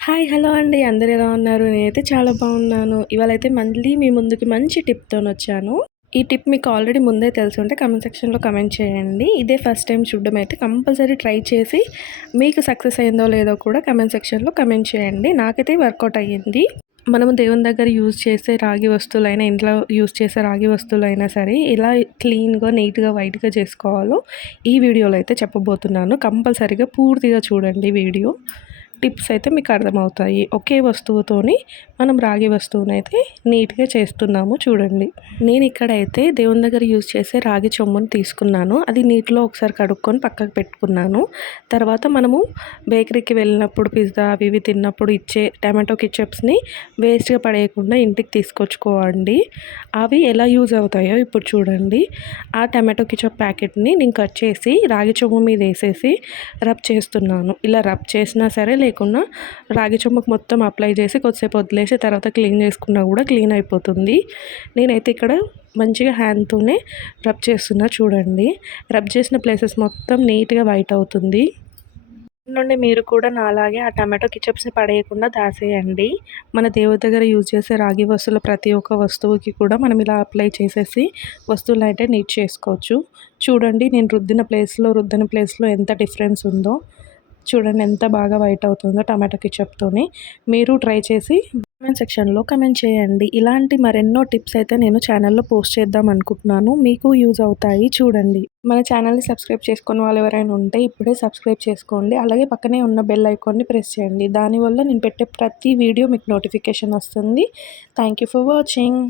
Hi! Hello అండి. అందరూ ఎలా ఉన్నారు? నేనైతే చాలా బాగున్నాను. ఇవాళైతే మళ్ళీ మీ ముందుకి మంచి టిప్‌తోనొచ్చాను. ఈ టిప్ మీకు ఆల్రెడీ ముందే తెలిసుంటే కామెంట్ సెక్షన్‌లో కామెంట్ చేయండి. ఇదే ఫస్ట్ టైమ్ చూడడం అయితే కంపల్సరీ ట్రై చేసి మీకు సక్సెస్ అయిందో లేదో కూడా కామెంట్ సెక్షన్‌లో కామెంట్ చేయండి. నాకైతే వర్కౌట్ అయ్యింది. మనము దేవుని దగ్గర యూజ్ చేసే రాగి వస్తువులైనా, ఇంట్లో యూజ్ చేసే రాగి వస్తువులైనా సరే ఎలా క్లీన్‌గా, నీట్‌గా, వైట్‌గా చేసుకోవాలో ఈ వీడియోలో అయితే చెప్పబోతున్నాను. కంపల్సరీగా పూర్తిగా చూడండి వీడియో. టిప్స్ అయితే మీకు అర్థమవుతాయి. ఒకే వస్తువుతోని మనం రాగి వస్తువునైతే నీట్‌గా చేస్తున్నాము చూడండి. నేను ఇక్కడైతే దేవుని దగ్గర యూజ్ చేసే రాగి చెంబుని తీసుకున్నాను. అది నీటిలో ఒకసారి కడుక్కొని పక్కకు పెట్టుకున్నాను. తర్వాత మనము బేకరీకి వెళ్ళినప్పుడు పిజ్జా అవి ఇవి తిన్నప్పుడు ఇచ్చే టమాటో కెచప్స్‌ని వేస్ట్‌గా పడేయకుండా ఇంటికి తీసుకొచ్చుకోండి. అవి ఎలా యూజ్ అవుతాయో ఇప్పుడు చూడండి. ఆ టమాటో కెచప్ ప్యాకెట్‌ని నేను కట్ చేసి రాగి చెంబు మీద ఏసేసి రబ్ చేస్తున్నాను. ఇలా రబ్ చేసినా సరే లేకున్నా రాగి చెంబుకి మొత్తం అప్లై చేసి కొద్దిసేపు వదిలేసి తర్వాత క్లీన్ చేసుకున్నా కూడా క్లీన్ అయిపోతుంది. నేనైతే ఇక్కడ మంచిగా హ్యాండ్‌తోనే రబ్ చేస్తున్నా చూడండి. రబ్ చేసిన ప్లేసెస్ మొత్తం నీట్‌గా వైట్ అవుతుంది. నుండి మీరు కూడా నాలాగే ఆ టమాటో కెచప్స్‌ని పడేయకుండా దాసేయండి. మన దేవుడి దగ్గర యూజ్ చేసే రాగి వస్తువుల ప్రతి ఒక్క వస్తువుకి కూడా మనం ఇలా అప్లై చేసేసి వస్తువులనైతే నీట్ చేసుకోవచ్చు. చూడండి నేను రుద్దని ప్లేస్‌లో ఎంత డిఫరెన్స్ ఉందో. చూడండి ఎంత బాగా వైట్ అవుతుందో టమాటో కెచప్‌తోని. మీరు ట్రై చేసి కామెంట్ సెక్షన్‌లో కామెంట్ చేయండి. ఇలాంటి మరెన్నో టిప్స్ అయితే నేను ఛానల్‌లో పోస్ట్ చేద్దాం అనుకుంటున్నాను. మీకు యూజ్ అవుతాయి చూడండి. మన ఛానల్‌ని సబ్స్క్రైబ్ చేసుకుని వాళ్ళు ఎవరైనా ఉంటే ఇప్పుడే సబ్స్క్రైబ్ చేసుకోండి. అలాగే పక్కనే ఉన్న బెల్ ఐకాన్‌ని ప్రెస్ చేయండి. దానివల్ల నేను పెట్టే ప్రతి వీడియో మీకు నోటిఫికేషన్ వస్తుంది. Thank you for watching.